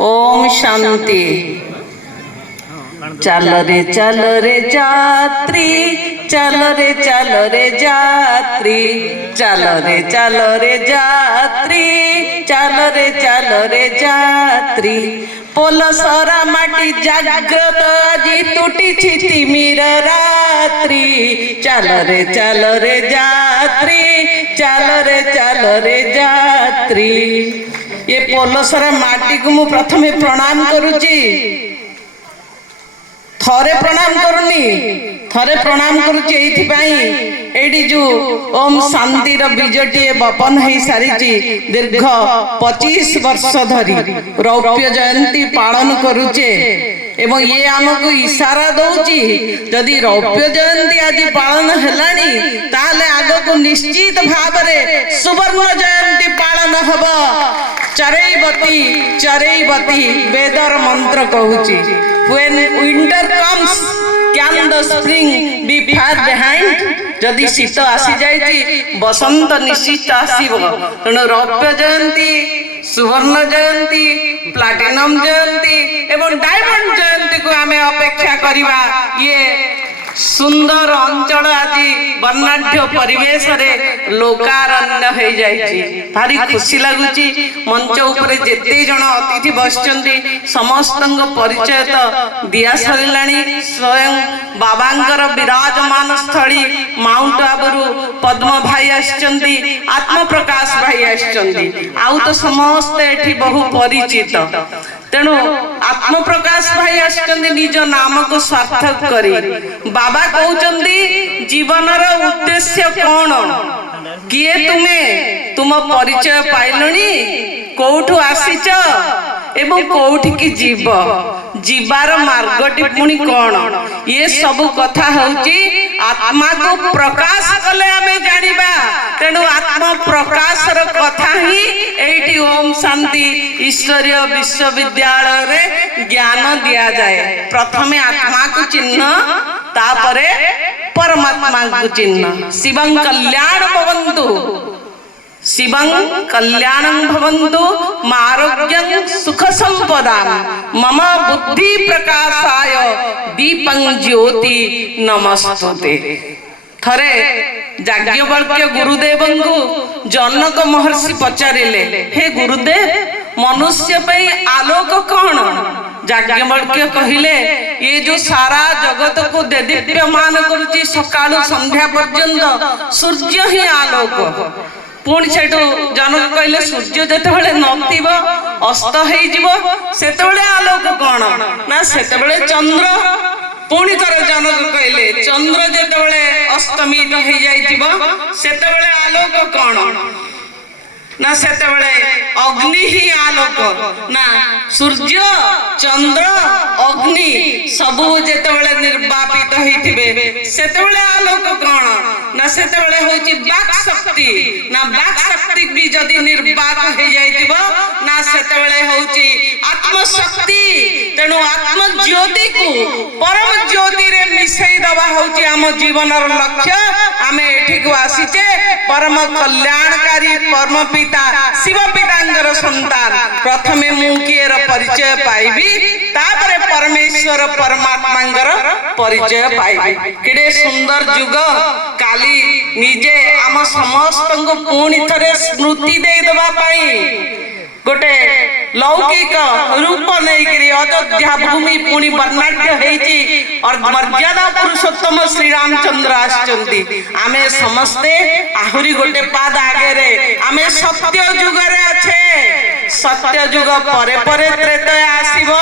ओम शांति। चल रे जात्री, चल रे जात्री, चल रे जात्री, चल रे जात्री। पोलसरा माटी जाग्रत आजी तुटी छिती मीर रात्री। चल रे जात्री, चल रे जात्री। ये पोलसरा माटी को मु प्रथमे प्रणाम करुची। थरे प्रणाम करूनी, थरे प्रणाम करुची एठी जो ओम शांति बीजटी बपन हो सारी दीर्घ 25 वर्ष धरी रौप्य जयंती पालन करुचे। एवं ये आमको इशारा दौची जदि रौप्य जयंती आज पालन हेलानी ताले आगो को निश्चित भाव रे सुवर्ण जयंती पालन हब। चरैबती वेदर मंत्र कहूची when winter comes can the spring be far behind। जदि शीत आसी जाइए बसंत निश्चित आसीब। तेणु रौप्य जयंती, सुवर्ण जयंती, प्लाटिनम जयंती एवं डायमंड जयंती को आमे अपेक्षा करिबा। ये सुंदर अंचल आज वर्णाढ्य परिवेश रे लोकारण्य हो जाइए। भारी खुशी लगुची। मंच उपरे जेते जन अतिथि बसचंती समस्त परिचय तो दिया सरिलाणी। स्वयं बाबांकर विराजमान स्थली माउंट आबरू पद्म भाई आछंती, आत्म प्रकाश भाई आछंती, आउ तो समस्त एठी बहु परिचित। तेणु आत्म प्रकाश भाई आछंती निज नाम को सार्थक करी। बाबा कहउचंती जीवनर उद्देश्य कौन, किए तुम्हें, तुम परिचय पाइलनी, कोठु आसीच एवं कोठी की जीव, जीवार मार्गटी पुणी कौन, ये सब कथा होची आत्मा को प्रकाश कले आमे जानिबा। तेणु आत्म प्रकाशर कथा ही एठी ओम शांति ईश्वरीय विश्वविद्यालय रे ज्ञान दिया जाए। प्रथमे आत्मा को चिन्ह, तापरे परमात्मा को चिन्ह। शिवं कल्याण भवन्तु, शिवं कल्याणं भवन्तु, मारोग्यं सुख संपदां, मम बुद्धि प्रकाशाय दीपं ज्योति नमस्तुते। थरे याज्ञवल्क्य गुरुदेवं को जनक महर्षि पचारिले, हे गुरुदेव मनुष्य पे आलोक कौन? याज्ञवल्क्य कहिले ये जो सारा जगत को देदीप्यमान करुची सकाळु संध्या पर्यंत सूर्य ही आलोक। पुणी सेठू जनक कहले सूर्य जेतेबेले नथिब अस्त हेई जिवो सेतेबेले आलोक कौन ना सेतेबेले चंद्र। पुणी थरे जनक कहले चंद्र जेतेबेले अस्तमित हेई जाइतिबो सेतेबेले आलोक कौन ना सेतेबेले अग्नि ही आलोक। ना सूर्य चंद्र अग्नि सबु जेतेबेले निर्वापित होइथिबे सेतेबेले आलोक कौन ना सेतेबेले होची वाक शक्ति। ना वाक शक्ति भी जदि निर्वाक हो जाइथिबो ना सेतेबेले होची आत्म शक्ति। तेणु आत्म ज्योति को परम ज्योति रे मिसई दबा होची आम जीवनर लक्ष्य। आमे एठी को आसीचे परम कल्याणकारी परम पिता शिव पितांगर संतान। प्रथमे मु किएर परिचय पाइबी, तापरे परमेश्वर परमात्मांगर परिचय पाइबी। केडे सुंदर जुग काली निजे आम समस्त को पुणी थरे स्मृति दे दबा पाई गोटे लौकिक रूप नहीं अयोध्या भूमि पुणी वर्णाढ्य होइची और मर्यादा पुरुषोत्तम श्री रामचंद्र आछंती। आमे समस्ते आहुरी गोटे पाद आगे रे आमे सत्य जुग रे अच्छे। सत्य जुग परे परे त्रेतया आसीबो।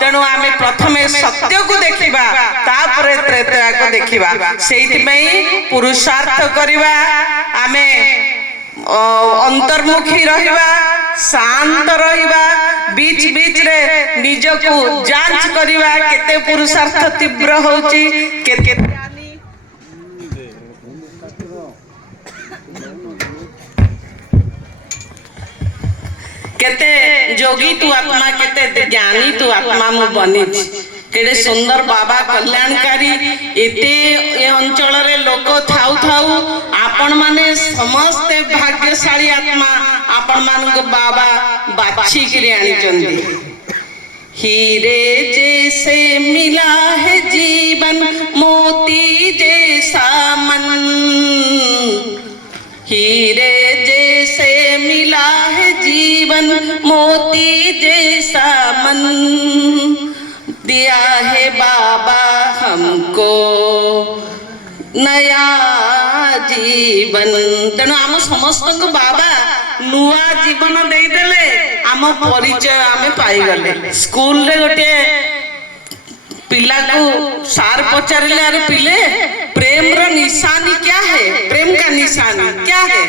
तेणु आमे प्रथमे सत्य को देखिबा, तापरे त्रेतया को देखिबा। सेइति पई पुरुषार्थ करिबा, आमे अंतर्मुखी रहिबा, शांत रहिबा, बीच बीच रे निज को जांच करिबा केते पुरुषार्थ तीव्र होची, केते केते जोगी तू आत्मा, केते ज्ञानी तू आत्मा मु बनी। केड़े सुंदर बाबा कल्याणकारी एते ए अंचल रे लोक थाउ थाउ आपण माने समस्ते भाग्यशाली आत्मा आपण मान को बाबा बाछी के आनी चंदी। हीरे जैसे मिला है जीवन मोती जैसा मन, हीरे जैसे मिला है जीवन मोती जैसा मन, दिया है बाबा हमको नया जीवन। तेणु आम समस्त को बाबा नुआ जीवन देदेले आम परिचय आम पाईगले। स्कूल रे गोटे पिला को सार पचारे अरे पिले प्रेम रो निशानी क्या है, प्रेम का निशानी क्या है?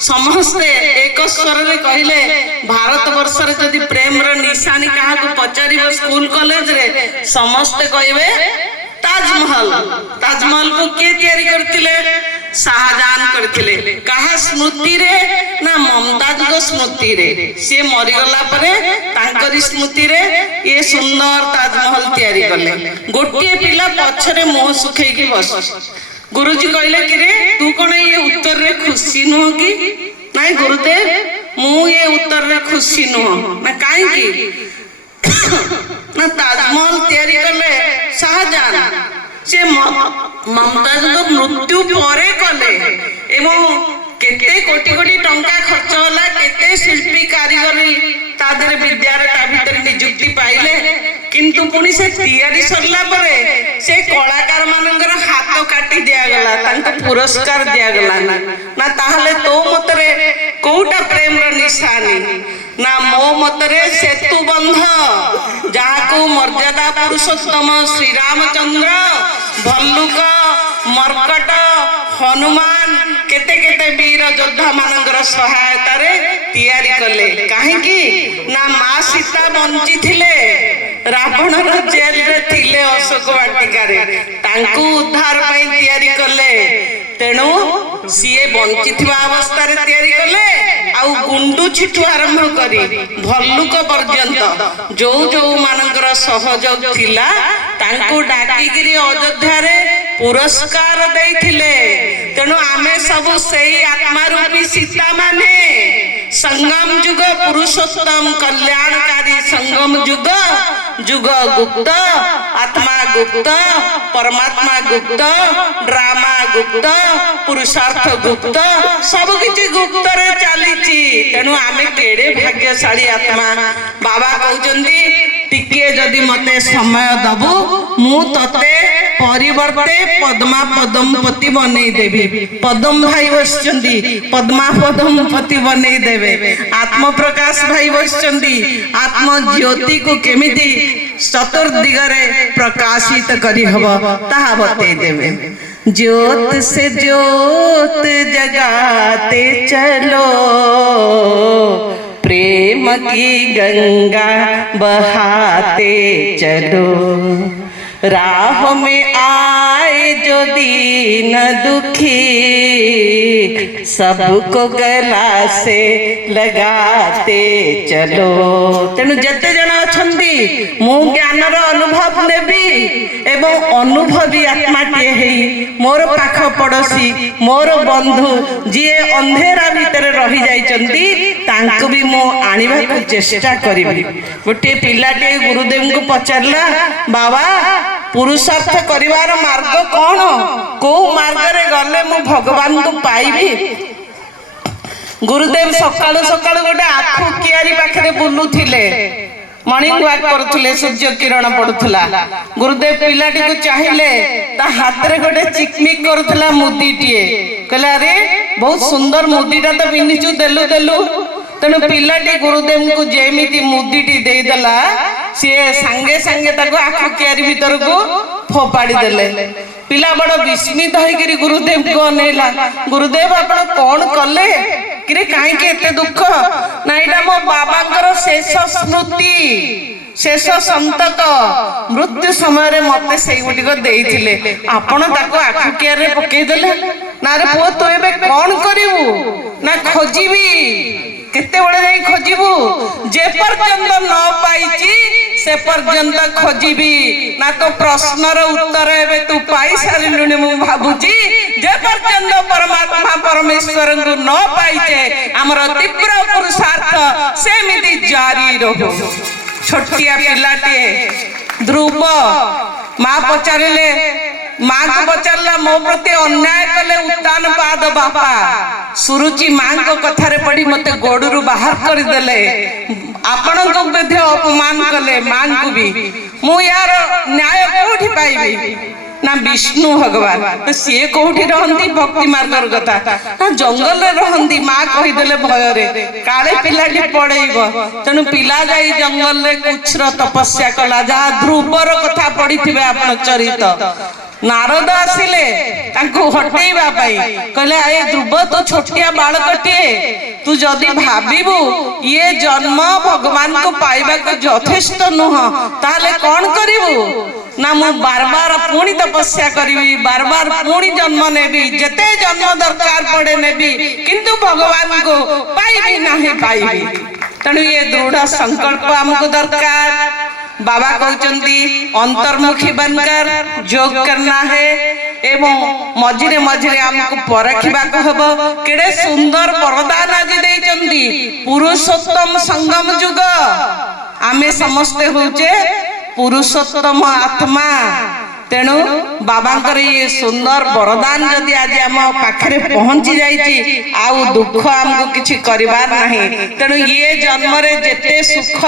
समस्ते एक स्वर रे कहले भारत वर्ष रे जदि प्रेम रो निशानी कहा को पचारिबो स्कूल कॉलेज रे समस्ते कहबे ताजमहल। ताजमहल को किए तैयारी करथिले? शाहजहां करथिले। कहा स्मृति रे ना ममताज को स्मृति रे, से मरी गला परे तांकरी स्मृति रे ये सुंदर ताजमहल तैयारी करले। गोटे पिला पछरे मुंह सुखै की बस। गुरुजी कहले कि रे तू कोन ये उत्तर रे खुशी नुह की? नहीं गुरुदेव मु ये उत्तर रे खुशी नुह ना काहे की ना ताजमहल तैयारी करले शाहजहां, से ममताज को मृत्यु परे कले एवं केते कोटी कोटी टंका खर्च होला, केते शिल्पी कारीगरी तादर विद्यार ता भीतर नियुक्ति पाइले, किंतु पुनी से तैयारी सरला परे से कलाकार मानकर हाथ काटी दिया गला, तांको पुरस्कार दिया गला ना ताहले तो मतरे कोउटा प्रेम रो निशानी ना मो मतरे सेतु बंध जाको मर्यादा पुरुषोत्तम श्री रामचंद्र भल्लुक मर्कट हनुमान केते केते वीर योद्धा मानकर सहायता रे तैयारी कले। काहे की ना मां सीता बंची थिले रावण रो जेल रे थिले अशोक वाटिका रे, तांको उद्धार पई तैयारी कले। तेणु सीए बंची थिबा अवस्था रे तैयारी कले आउ गुंडू छिठू आरंभ करी भल्लुक पर्यंत जो जो मानकर सहयोग थिला तांको डाकी गिरी अयोध्या रे पुरस्कार देइथिले। तेणु आमे सब सेई आत्मा रूपी सीता माने संगम युग पुरुषोत्तम कल्याणकारी संगम युग युग गुप्त आत्मा गुप्त परमात्मा गुप्त ड्रामा गुप्त पुरुषार्थ गुप्त सब किछि गुप्त रे चलीची। तेणु आमे केड़े भाग्यशाली आत्मा। बाबा कहउचंदी टिके जदि मते समय दबु मु तते परिवर्ते पद्मा पदमपति बनै देबी। पदम भाई बसचंदी पद्मा पदमपति बनै देबे। आत्म प्रकाश भाई बसचंदी आत्म ज्योति को केमिति चतुर्दिगरे प्रकाशित करी हबो ताहा बतै देबे। ज्योत से ज्योत जगाते चलो प्रेम की गंगा बहाते चलो, राह में आए जो दीन दुखी सबको गला से लगाते चलो। तेणु जते जन अछंदी मु ज्ञानर अनुभव नेबी एवं अनुभवी आत्माटे हेई मोर पाख पड़ोसी मोर बंधु जिए अंधेरा भितर रही जाइचंती तांको भी मु आनिबा को चेष्टा करिबी। गोटे पिलाटे गुरुदेव को पचारला बाबा पुरुषार्थ करिवार मार्ग कौन, को मार्ग रे गले मु भगवान को पाइबी? गुरुदेव सकाळु सकाळु गोटे आखु कियारी पाखरे बुलुथिले मॉर्निंग वॉक करुथिले सूर्य किरण पडुथला। गुरुदेव पिलाटी को चाहिले ता हाथ रे गोटे चिकमिक करुथला मुदीटिए कहला अरे बहुत सुंदर मुदीटा तो पिन्हिचु देलु देलु। तेणु पिलाटी गुरुदेव को जेमिति मुदीटी देदेला सी सांगे सांगे ताको आखु कियारी भीतर को फोपाड़ी देले। पिला बड़ विस्मित होइकरी गुरुदेव को अनेला गुरुदेव आपण कौन कले कि कहीं एते दुख ना एटा मो बाबांकर शेष स्मृति शेष संतक मृत्यु समय रे मते सेई गुटी को देइथिले आपण ताको आखु कियार रे पकई देले ना रे पुओ तो एबे कौन करिवु ना खोजिबी केते बड़े जाई खोजिबू जे पर्यंत न पाइची से पर्यंत खोजिबी ना तो प्रश्नर उत्तर एबे तू पाई सारिलुनी मु भाबुची जे पर्यंत परमात्मा परमेश्वर को न पाइचे हमर तीव्र पुरुषार्थ सेमिति जारी रहो। ଛୋଟିଆ ପିଲାଟିଏ ଧ୍ରୁବ। ମା ପଚାରିଲେ, ମାଙ୍କୁ ପଚାରିଲା ମୋ ପ୍ରତି ଅନ୍ୟାୟ କଲେ ଉତ୍ତାନ ପାଦ ବାପା। ସୁରୁଚି ମାଙ୍କ କଥାରେ ପଡି ମତେ ଗୋଡରୁ ବାହାର କରିଦେଲେ, ଆପଣଙ୍କୁ ମଧ୍ୟ ଅପମାନ କଲେ, ମାଙ୍କୁ ବି। ମୁଁ ୟାର ନ୍ୟାୟ କୋଉଠି ପାଇବି? ନା ବିଷ୍ଣୁ ଭଗବାନ ସିଏ କୋଉଠି ରହନ୍ତି? ଭକ୍ତି ମାର୍ଗର କଥା ନା ଜଙ୍ଗଲରେ ରହନ୍ତି। ମା କହିଦେଲେ ଭୟରେ କାଳେ ପିଲାଟି ପଡେଇବ, ତେଣୁ ପିଲା ଯାଇ ଜଙ୍ଗଲରେ କୁଚ୍ଛର ତପସ୍ୟା କଲା। ଯାହା ଧ୍ରୁବର କଥା ପଢିଥିବେ ଆପଣ ଚରିତ। ନାରଦ ଆସିଲେ ତାଙ୍କୁ ହଟେଇବା ପାଇଁ, କହିଲେ ଏ ଧ୍ରୁବ ତୁ ଛୋଟିଆ ବାଳକଟିଏ, ତୁ ଯଦି ଭାବିବୁ ଇଏ ଜନ୍ମ ଭଗବାନଙ୍କୁ ପାଇବାକୁ ଯଥେଷ୍ଟ ନୁହଁ, ତାହେଲେ କଣ କରିବୁ? ନା ମୁଁ ବାରବାର ପୁଣି ତପସ୍ୟା କରିବି, ବାରବାର ପୁଣି ଜନ୍ମ ନେବି, ଯେତେ ଜନ୍ମ ଦରକାର ପଡେ ନେବି, କିନ୍ତୁ ଭଗବାନଙ୍କୁ ପାଇବି ନାହିଁ ପାଇବି। ତେଣୁ ଏ ଦୃଢ ସଂକଳ୍ପ ଆମକୁ ଦରକାର। बाबा कहते अंतर्मुखी बनकर जोग करना है एवं मझिरे मझिरे हमको परखिबा को हबो। केडे सुंदर वरदान आज देइचंदी पुरुषोत्तम संगम युग। आमे समस्ते होचे पुरुषोत्तम आत्मा। तेणु बाबा ये सुंदर वरदान जदि आज आम पाखे पहुंची जाइए आउ दुख आमको किछि करिबार नहीं। तेणु ये जन्म रे जेते सुख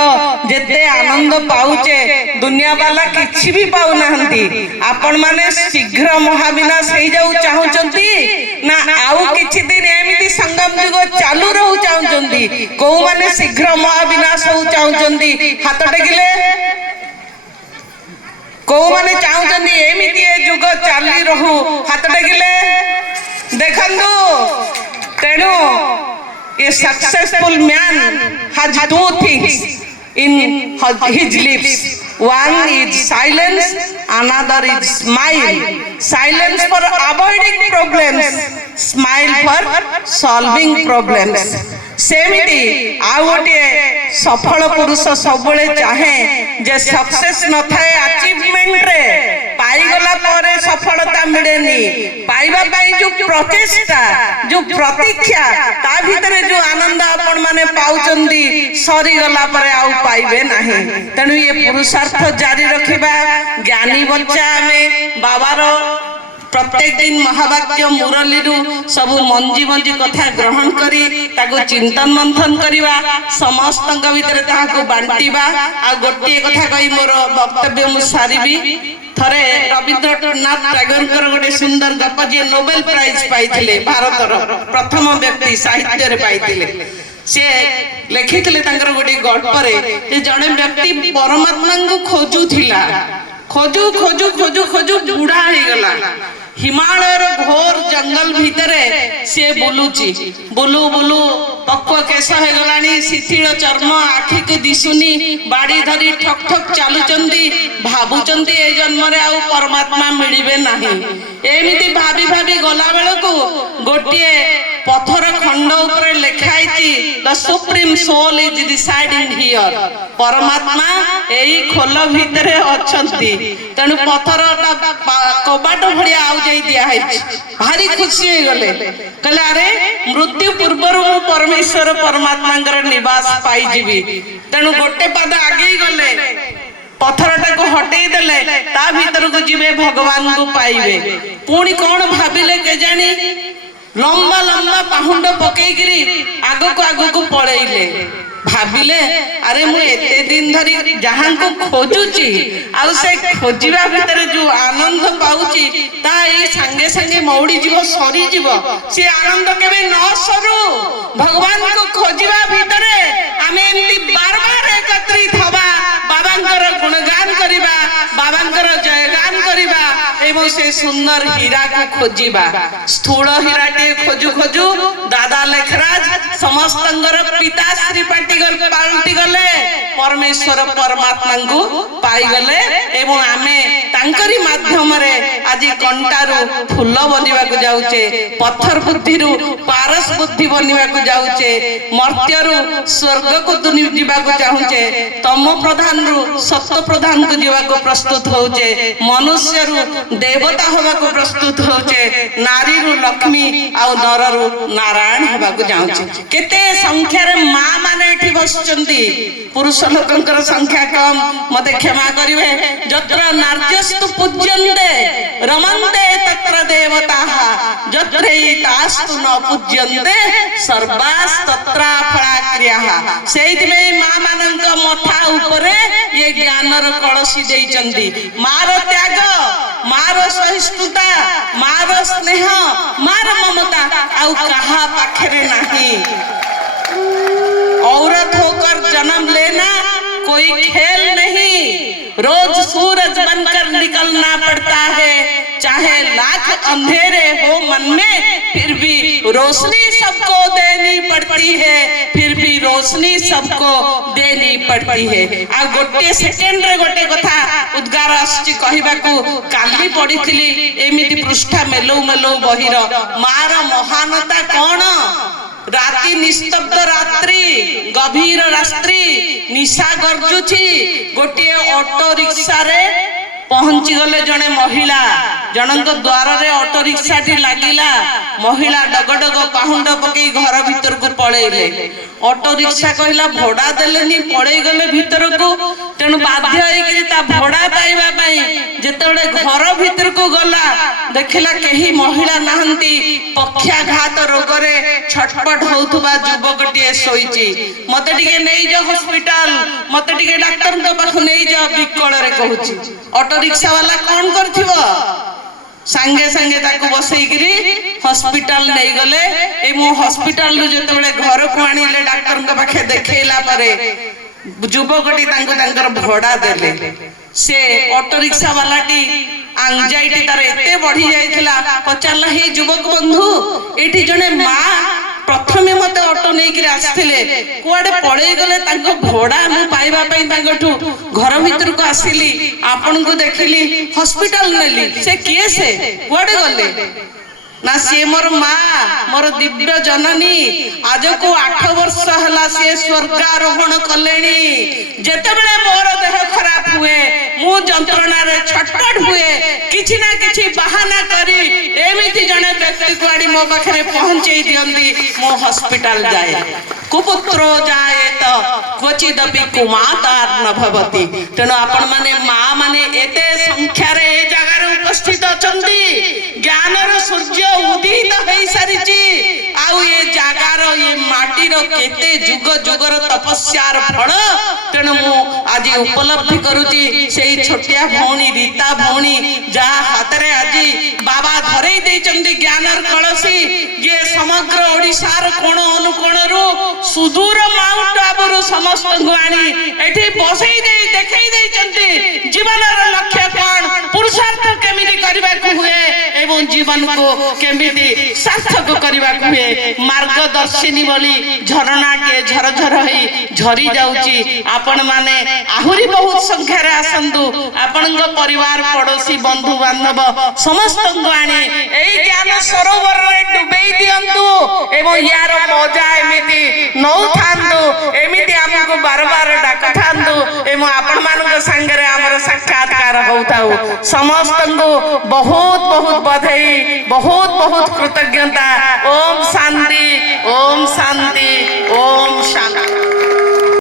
जेते आनंद पाउचे दुनिया वाला किछि भी पाउ नाहंती। आपण माने शीघ्र महाविनाश हो जाऊ चाहूचंती ना आउ किछि दिन एमिति संगम युग चालू रहू चाहूचंती? को माने शीघ्र महाविनाश हो चाहूचंती? हाथ टेकिले। को माने चाहूचंती एमिति ए युग चाली रहू? हाथ टेकिले। देखंदु तेणु ए successful man has two things in his lips. One is silence, another is smile. Silence for avoiding problems, smile for solving problems. सेमिति आउ गोटे सफल पुरुष सब चाहे जे सक्सेस न थाए अचीवमेंट रे पाइगला परे सफलता मिलेनी। पाइबा पाई जो प्रचेष्टा जो प्रतीक्षा ता भीतर जो आनंद आपण माने पाउचंदी सरी गला परे आउ पाइबे नाही। तेणु ये पुरुषार्थ जारी रखिबा। ज्ञानी बच्चा में बाबार प्रत्येक दिन महावाक्य मुरली सब मंजी मंजी कथा ग्रहण करी ताको चिंतन मंथन करिवा, समस्त भीतर ताको बांटीबा। आ गोटे कथा कही मोर वक्तव्य मु सारिबी। थरे रविंद्रनाथ टैगोर गोटे सुंदर गप जे नोबेल प्राइज पाइथिले, भारतर प्रथम व्यक्ति साहित्य रे पाइथिले। से लिखिथिले तांकर गोटे गल्परे जे जणे व्यक्ति परमात्मा को खोजुथिला, खोजु खोजु खोजु खोजु बुढ़ा हो गला। हिमालय घोर जंगल भितरे से बुलुची, बुलु बुलु पक्व केश हो गलानी, शिथिल चर्म, आखि को दिशुनी, बाड़ी धरी ठक ठक चालुचंदी, भाबुचंदी ए जन्म रे आउ परमात्मा मिलिबे नाही। एमिति भाबी भाबी गला बेलकु गोटे पत्थर खंड ऊपर लिखाई the supreme soul is residing here. परमात्मा एई खोल भितरे अछंती। तेणु पत्थरटा कबाट भड़िया आउ जाई दिया है। भारी खुशी हो गले, कहले अरे मृत्यु पूर्वर मु परमेश्वर परमात्मा निवास पाई जीवी। तेणु गोटे पाद आगे गले, पत्थरटा को हटेई देले, ता भीतर को जीवे भगवान को पाइबे। पुणी कौन भाबिले केजानी लंबा लंबा पाहुंड पकईकरी आगो को पड़ेइले। भाबिले अरे मु एते दिन धरी जहां को खोजुची आ से खोजिबा भीतर जो आनंद पाउची ता ए संगे संगे मौड़ी जीव सरी जीव। से आनंद केबे न सरू। भगवान को खोजिबा भीतर आमे एमती बार बार एकत्रित हवा, बाबांकर गुणगान करिबा, बाबांकर जयगान करिबा एवं से सुंदर हीरा को खोजिबा। स्थूल हीराटे खोजु खोजु दादा लेखराज समस्तंगर पिता श्री पाल्टी गले, परमेश्वर परमात्मा को पाई गले एवं आमे तांकरी माध्यम रे आज कंटारू फूल बनिबा को जाउचे, पत्थर बुद्धि रु पारस बुद्धि बनिबा को जाउचे, मर्त्य रु स्वर्ग को जीवा को चाहूचे, तम प्रधान रु सत्य प्रधान को जीवा को प्रस्तुत होचे, मनुष्य रु देवता होबा को प्रस्तुत होचे, नारी रु लक्ष्मी आ नर रु नारायण होबा को जाउचे। केते संख्या रे मां माने एठी बसचंती। पुरुष ଲୋକଙ୍କର ସଂଖ୍ୟା କମ, ମତେ କ୍ଷମା କରିବେ। ଯତ୍ର ନାର୍ଯ୍ୟସ୍ତୁ ପୂଜ୍ୟନ୍ତେ ରମନ୍ତେ ତତ୍ର ଦେବତାଃ ଯତ୍ରୈତାସ୍ତୁ ନ ପୂଜ୍ୟନ୍ତେ ସର୍ବାସ୍ତତ୍ରାଫଳାକ୍ରିୟାଃ। ସେଇଥିପାଇଁ ମା ମାନଙ୍କ ମଥା ଉପରେ ଏ ଜ୍ଞାନର କଳସୀ ଦେଇଛନ୍ତି। ମାର ତ୍ୟାଗ, ମାର ସହିଷ୍ଣୁତା, ମାର ସ୍ନେହ, ମାର ମମତା ଆଉ କାହା ପାଖରେ ନାହିଁ। औरत होकर जन्म लेना कोई खेल नहीं, रोज सूरज बनकर निकलना पड़ता है। चाहे लाख अंधेरे हो मन में, फिर भी रोशनी सबको देनी पड़ती है, फिर भी रोशनी सबको देनी पड़ती है। आ गोटे सेकेंड रे गोटे कथा उद्गार आछि कहिबाकू काली पढिथिली एमिति पृष्ठा मेलौ मेलौ बहिर मार महानता कोन। राति निस्तब्ध रात्रि गभीर रात्रि निशा गर्जुछि। गोटे ऑटो रिक्शा रे पहुंची गले जने महिला, जनक द्वार रे ऑटो रिक्शा टी लागिला। महिला डगडग पाहुंड पकई घर भीतर को पळेइले। ऑटो रिक्शा कहला भोडा देलेनी पळेइ गले भीतर को, तेनु बाध्य होई ता भोडा पाइबा पई जेतेबेले घर भीतर को गला देखिला केही महिला नाहंती। पक्षाघात रोग रे छटपट होउथबा युवकटी सोईची। मते टिके नेई जा हॉस्पिटल, मते टिके डॉक्टर के पाख नेई जा बिकल रे कहूची। ऑटो रिक्शा वाला कौन करथिबो, संगे संगे ताको बसैकरी हॉस्पिटल नहीं गले। ए मो हॉस्पिटल रु जेतेबेले घर को आनिले डॉक्टर के पाखे देखैला परे युवकटी तांको तांकर भोडा देले। से ऑटो रिक्शा वालाटी एंजाइटी तार एते बढ़ी जाइथिला। पचारला हे युवक बंधु एठी जने मां प्रथमे मते ऑटो नेइकरी आस्थिले, कुआडे पळेइ गले तांको भोडा मु पाइबा पई तांगठु घर भीतर को आसिली, आपन को देखिली, हॉस्पिटल नेली। से किए से कुआडे गले ना से मोर मां मोर दिव्य जननी। आज को 8 वर्ष हला से स्वर्गारोहण कलेनी। जेतेबेले मोर देह खराब हुए, मु जंत्रणा रे छटपट हुए, किछि ना किछि बहाना करी एमिति जने व्यक्ति को आडी मो पाखरे पहुंचै दियंती। मो हॉस्पिटल जाए। कुपुत्रो जाए तो क्वचिदपि कुमातार न भवति। तेणु आपण माने मां माने एते संख्या रे ए जगह रे उपस्थित अछंती। ज्ञानर सूर्य उदित होई सारिची। आउ ये जागार ये माटीर केते जुग जुगर तपस्यार फल। तेणु मु आज उपलब्धि करूची सेई छोटिया भौणी रीता भौणी जा हातरे आज बाबा धरई देइचंदी ज्ञानर कळसी। जे समग्र ओडिसार कोण अनुकोण रु सुदूर माउंट आबरु समस्त गुआणी एठी बसई दे देखई देइचंदी। जीवनर लक्ष्य कोन, पुरुषार्थ केमिति करबाकू हुए एवं जीवन को केमिति सार्थक करबाकू हुए। मार्गदर्शिनी बोली झरना के झर झर होई झरी जाउची। आपण माने आहुरी बहुत संख्या रे आसंतु। आपनक परिवार पड़ोसी बंधु बांधव समस्त गुआणी एई ज्ञान सरोवर रे डुबई दियंतु एवं यार मजा एमिति नौ थांदु, एमिति हमको बार बार डाक थांदु एवं आपण मानक संगे रे हमर साक्षात्कार होताउ। समस्त को बहुत बहुत बधाई, बहुत बहुत कृतज्ञता। ओम शांति, ओम शांति, ओम शांति।